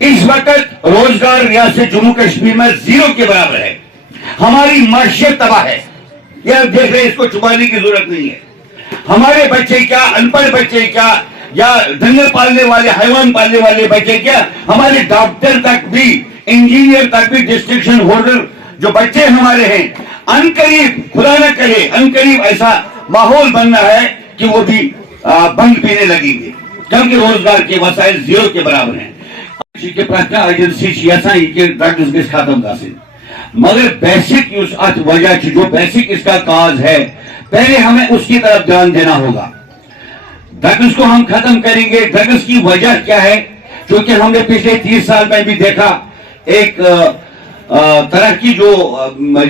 اس وقت روزگار ریاست جموں کشمیر میں زیرو کے برابر ہے. ہماری معیشت تباہ ہے. یہ دیکھ رہے ہیں, اس کو چھپانے کی ضرورت نہیں ہے. ہمارے بچے کیا, ان پڑھ بچے کیا, یا ڈنگر پالنے والے, حیوان پالنے والے بچے کیا, ہمارے ڈاکٹر تک بھی, انجینئر تک بھی, ڈسٹنکشن ہولڈر جو بچے ہمارے ہیں, ان قریب, خدا نہ کرے, ان قریب ایسا ماحول بننا ہے کہ وہ بھی بنگ پینے لگیں گے, کیونکہ روزگار کے وسائل زیرو کے برابر ہیں. ایجنسی ڈرگز گھس ختم گژھٕنۍ, مگر بیسک وجہ جو بیسک اس کا کاز ہے, پہلے ہمیں اس کی طرف دھیان دینا ہوگا. ڈرگز کو ہم ختم کریں گے. ڈرگز کی وجہ کیا ہے؟ کیونکہ ہم نے پچھلے 30 سال میں بھی دیکھا ایک ترقی جو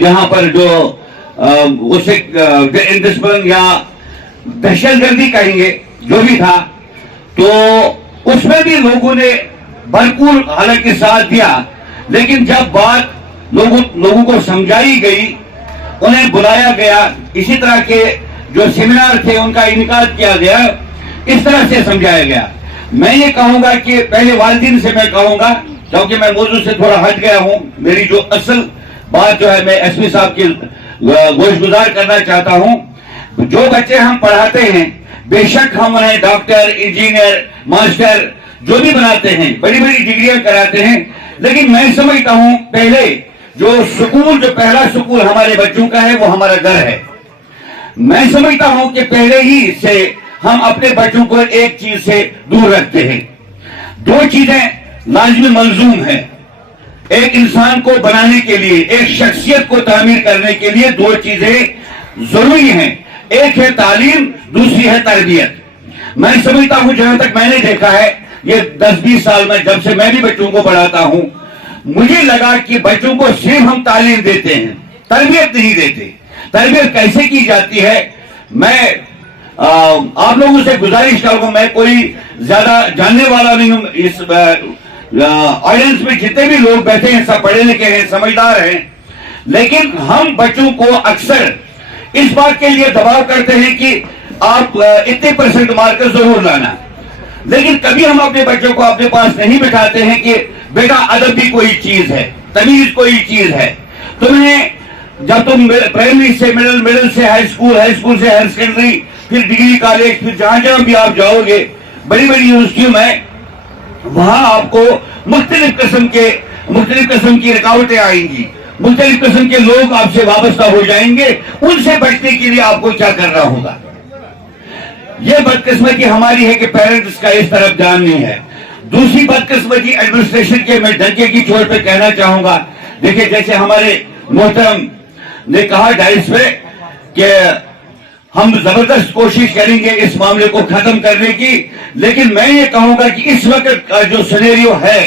یہاں پر جو اسے انڈسپلن یا دہشت گردی کہیں گے جو بھی تھا, تو اس میں بھی لوگوں نے بھرپور حالانکہ ساتھ دیا, لیکن جب بات لوگوں کو سمجھائی گئی, انہیں بلایا گیا, اسی طرح کے جو سیمینار تھے ان کا انعقاد کیا گیا, اس طرح سے سمجھایا گیا. میں یہ کہوں گا کہ پہلے والدین سے میں کہوں گا, کیونکہ میں موضوع سے تھوڑا ہٹ گیا ہوں, میری جو اصل بات جو ہے میں ایس پی صاحب کی گوش گزار کرنا چاہتا ہوں. جو بچے ہم پڑھاتے ہیں, بے شک ہم انہیں ڈاکٹر, انجینئر, ماسٹر جو بھی بناتے ہیں, بڑی بڑی ڈگریاں کراتے ہیں, لیکن میں سمجھتا ہوں پہلے جو پہلا سکول ہمارے بچوں کا ہے وہ ہمارا گھر ہے. میں سمجھتا ہوں کہ پہلے ہی سے ہم اپنے بچوں کو ایک چیز سے دور رکھتے ہیں. دو چیزیں لازمی ملزوم ہیں ایک انسان کو بنانے کے لیے, ایک شخصیت کو تعمیر کرنے کے لیے دو چیزیں ضروری ہیں. ایک ہے تعلیم, دوسری ہے تربیت. میں سمجھتا ہوں جہاں تک میں نے دیکھا ہے یہ 10-20 سال میں جب سے میں بھی بچوں کو پڑھاتا ہوں, مجھے لگا کہ بچوں کو صرف ہم تعلیم دیتے ہیں, تربیت نہیں دیتے. تربیت کیسے کی جاتی ہے, میں آپ لوگوں سے گزارش کروں, میں کوئی زیادہ جاننے والا نہیں ہوں. اس آڈینس میں جتنے بھی لوگ بیٹھے ہیں سب پڑھے لکھے ہیں, سمجھدار ہیں, لیکن ہم بچوں کو اکثر اس بات کے لیے دباؤ کرتے ہیں کہ آپ اتنے پرسنٹ مارکر ضرور لانا, لیکن کبھی ہم اپنے بچوں کو اپنے پاس نہیں بٹھاتے ہیں کہ بیٹا ادب بھی کوئی چیز ہے, تمیز کوئی چیز ہے. تمہیں جب تم پرائمری سے مڈل سے ہائی اسکول سے ہائر سیکنڈری, پھر ڈگری کالج, پھر جہاں بھی آپ جاؤ گے بڑی بڑی یونیورسٹیوں میں, وہاں آپ کو مختلف قسم کی رکاوٹیں آئیں گی, مختلف قسم کے لوگ آپ سے وابستہ ہو جائیں گے. ان سے بچنے کے لیے آپ کو کیا کرنا ہوگا؟ یہ بدقسمتی ہماری ہے کہ پیرنٹس کا اس طرف دھیان نہیں ہے. دوسری بدقسمتی ایڈمنسٹریشن کے, میں ڈنکے کی چوٹ پہ کہنا چاہوں گا. دیکھیں جیسے ہمارے محترم نے کہا ڈائس پہ کہ ہم زبردست کوشش کریں گے اس معاملے کو ختم کرنے کی, لیکن میں یہ کہوں گا کہ اس وقت کا جو سینیریو ہے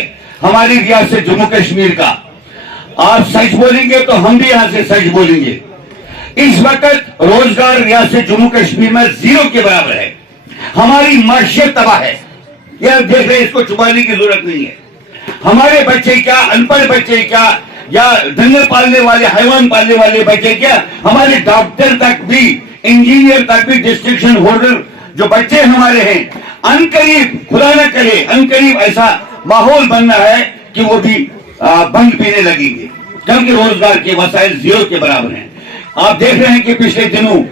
ہماری ریاست جموں کشمیر کا, آپ سچ بولیں گے تو ہم بھی یہاں سے سچ بولیں گے. اس وقت روزگار ریاست جموں کشمیر میں زیرو کے برابر ہے. ہماری معیشت تباہ ہے. یہ دیکھ رہے ہیں, اس کو چھپانے کی ضرورت نہیں ہے. ہمارے بچے کیا, ان پڑھ بچے کیا, یا ڈنگر پالنے والے, حیوان پالنے والے بچے کیا, ہمارے ڈاکٹر تک بھی, انجینئر تک بھی, ڈسٹنکشن ہولڈر جو بچے ہمارے ہیں, ان قریب, خدا نہ کرے, ان قریب ایسا ماحول بننا ہے کہ وہ بھی بنگ پینے لگیں گے, کیونکہ روزگار کے وسائل زیرو کے برابر ہیں. آپ دیکھ رہے ہیں کہ پچھلے دنوں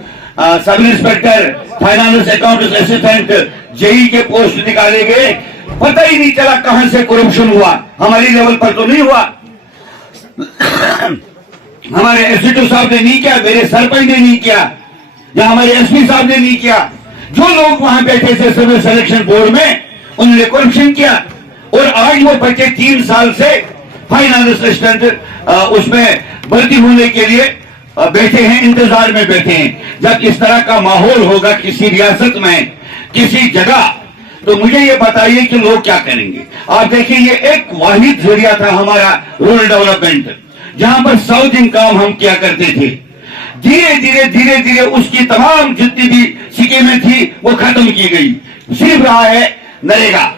sub inspector, finance accounts assistant, جے کے پوسٹ نکالے گئے, پتہ ہی نہیں چلا کہاں سے کرپشن ہوا. ہماری لیول پر تو نہیں ہوا, ہمارے ایس ڈی او صاحب نے نہیں کیا, میرے سرپنچ نے نہیں کیا, یا ہمارے ایس پی صاحب نے نہیں کیا. جو لوگ وہاں بیٹھے تھے سول سلیکشن بورڈ میں, انہوں نے کرپشن کیا, اور آج وہ بچے 3 سال سے فائنانس اسسٹنٹ اس میں بھرتی ہونے کے لیے بیٹھے ہیں, انتظار میں بیٹھے ہیں. جب اس طرح کا ماحول ہوگا کسی ریاست میں, کسی جگہ, تو مجھے یہ بتائیے کہ لوگ کیا کریں گے. آپ دیکھیں یہ ایک واحد ذریعہ تھا ہمارا رورل ڈیولپمنٹ, جہاں پر ساؤتھ انکم ہم کیا کرتے تھے. دھیرے دھیرے اس کی تمام جتنی بھی اسکیمیں تھی وہ ختم کی گئی. صرف رہا ہے نریگا,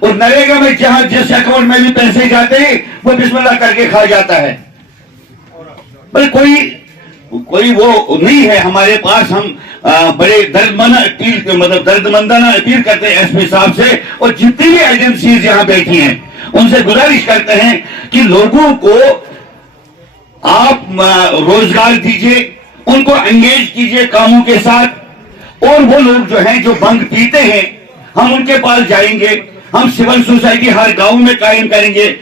اور نریگا میں جہاں جس اکاؤنٹ میں بھی پیسے جاتے ہیں وہ بسم اللہ کر کے کھا جاتا ہے. بھائی کوئی وہ نہیں ہے ہمارے پاس, ہم بڑے دردمندانہ اپیل کرتے ہیں ایس پی صاحب سے اور جتنی بھی ایجنسیز یہاں بیٹھی ہیں ان سے گزارش کرتے ہیں کہ لوگوں کو آپ روزگار دیجئے، ان کو انگیج کیجئے کاموں کے ساتھ، اور وہ لوگ جو ہیں جو بنگ پیتے ہیں ہم ان کے پاس جائیں گے، ہم سول سوسائٹی ہر گاؤں میں قائم کریں گے،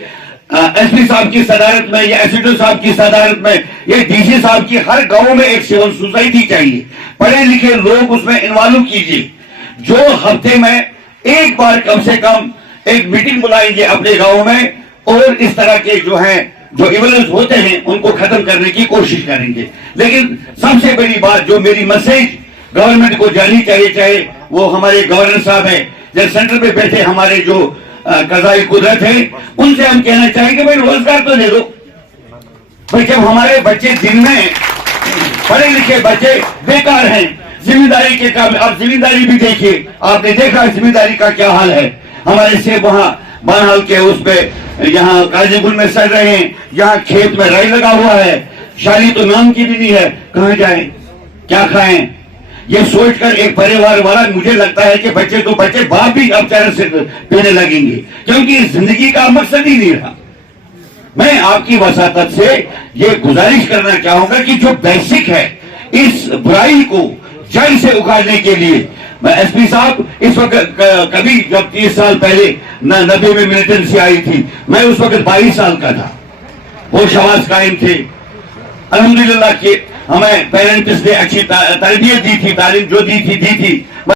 ایس پی صاحب کی صدارت میں یا ایس ڈی او صاحب کی صدارت میں یا ڈی سی صاحب کی ہر گاؤں میں ایک سول سوسائٹی چاہیے، پڑھے لکھے لوگ اس میں انوالو کیجئے، جو ہفتے میں ایک بار کم سے کم ایک میٹنگ بلائیں گے اپنے گاؤں میں، اور اس طرح کے جو ہیں جو ایونٹس ہوتے ہیں ان کو ختم کرنے کی کوشش کریں گے۔ لیکن سب سے بڑی بات جو میری میسج گورنمنٹ کو جانی چاہیے، چاہے وہ ہمارے گورنر صاحب ہیں یا سینٹر پہ بیٹھے ہمارے جو قضائی قدرت ہے، ان سے ہم کہنا چاہیں کہ بھائی روزگار تو دے دو۔ بھائی جب ہمارے بچے دن میں پڑھے لکھے بچے بیکار ہیں، ذمہ داری کے کام، آپ ذمہ داری بھی دیکھیے، آپ نے دیکھا ذمہ داری کا کیا حال ہے، ہمارے سے وہاں بہرحال کے اس پہ یہاں قاضی گل میں سڑ رہے ہیں، یہاں کھیت میں رائی لگا ہوا ہے، شالی تو نام کی بھی نہیں ہے، کہاں جائیں کیا کھائیں؟ یہ سوچ کر ایک پریوار والا مجھے لگتا ہے کہ بچے تو بچے باپ بھی اب چرس سے پینے لگیں گے، کیونکہ زندگی کا مقصد ہی نہیں رہا۔ میں آپ کی وساطت سے یہ گزارش کرنا چاہوں گا کہ جو بیسک ہے اس برائی کو جڑ سے اکھاڑنے کے لیے، میں ایس پی صاحب اس وقت کبھی جب 30 سال پہلے 90 میں ملیٹنسی آئی تھی، میں اس وقت 22 سال کا تھا، وہ شواز قائم تھے، الحمدللہ کہ ہمیں پیرنٹس نے اچھی تربیت دی تھی، تعلیم جو دی تھی